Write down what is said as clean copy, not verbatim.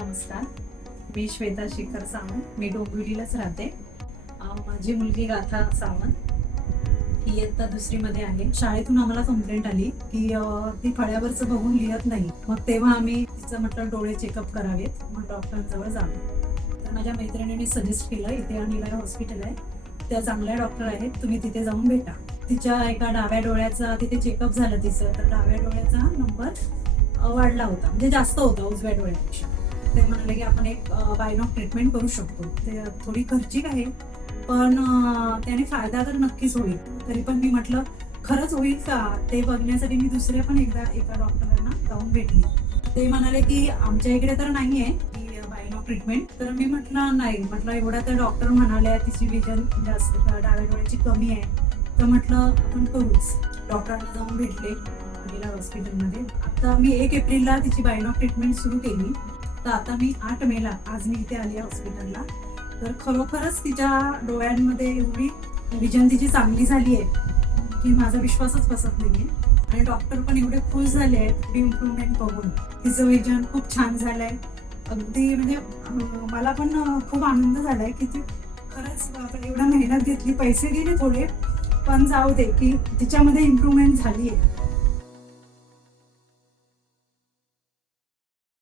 नमस्कार, मी श्वेता शेखर सावंत. मी डोंबिवलीलाच राहते. माझी मुलगी गाथा सावंत ही इयत्ता 2री मध्ये आहे. शाळेतून आम्हाला कंप्लेंट आली की ती फळ्यावरचं बघून लिहत नाही. मग तेव्हा आम्ही तिचं म्हटलं डोळे चेकअप करावेत, मग डॉक्टरांजवळ जावं. तर माझ्या मैत्रिणीने सजेस्ट केलं, इथे अनिवार्य हॉस्पिटल आहे, त्या चांगल्या डॉक्टर आहेत, तुम्ही तिथे जाऊन भेटा. तिच्या एका डाव्या डोळ्याचा तिथे चेकअप झालं तिचं, तर डाव्या डोळ्याचा नंबर वाढला होता, म्हणजे जास्त होता उजव्या डोळ्यापेक्षा. ते म्हणाले की आपण एक बायनॉक ट्रीटमेंट करू शकतो. ते थोडी खर्चिक आहे, पण त्याने फायदा तर नक्कीच होईल. तरी पण मी म्हटलं खरंच होईल का ते बघण्यासाठी मी दुसऱ्या पण एकदा एका डॉक्टरांना जाऊन भेटली. ते म्हणाले की आमच्या इकडे तर नाही आहे की बायनॉक ट्रीटमेंट. तर मी म्हटलं नाही, म्हटलं एवढा तर डॉक्टर म्हणाले तिची विजन जास्त डाव्या डोळ्याची कमी आहे, तर म्हटलं आपण करूच. डॉक्टरांना जाऊन भेटले हॉस्पिटलमध्ये. आता मी 1 एप्रिलला तिची बायनॉक ट्रीटमेंट सुरू केली, तर आता मी 8 मेला आज मी इथे आली हॉस्पिटलला. तर खरोखरच तिच्या डोळ्यांमध्ये एवढी विजन तिची चांगली झाली आहे की माझा विश्वासच बसत नाहीये. आणि डॉक्टर पण एवढे खुश झाले आहेत इम्प्रूव्हमेंट बघून. तिचं विजन खूप छान झालंय. अगदी म्हणजे मला पण खूप आनंद झालाय की ती खरंच आपण एवढा मेहनत घेतली, पैसे गेले थोडे, पण जाऊ दे की तिच्यामध्ये इम्प्रूव्हमेंट झाली आहे.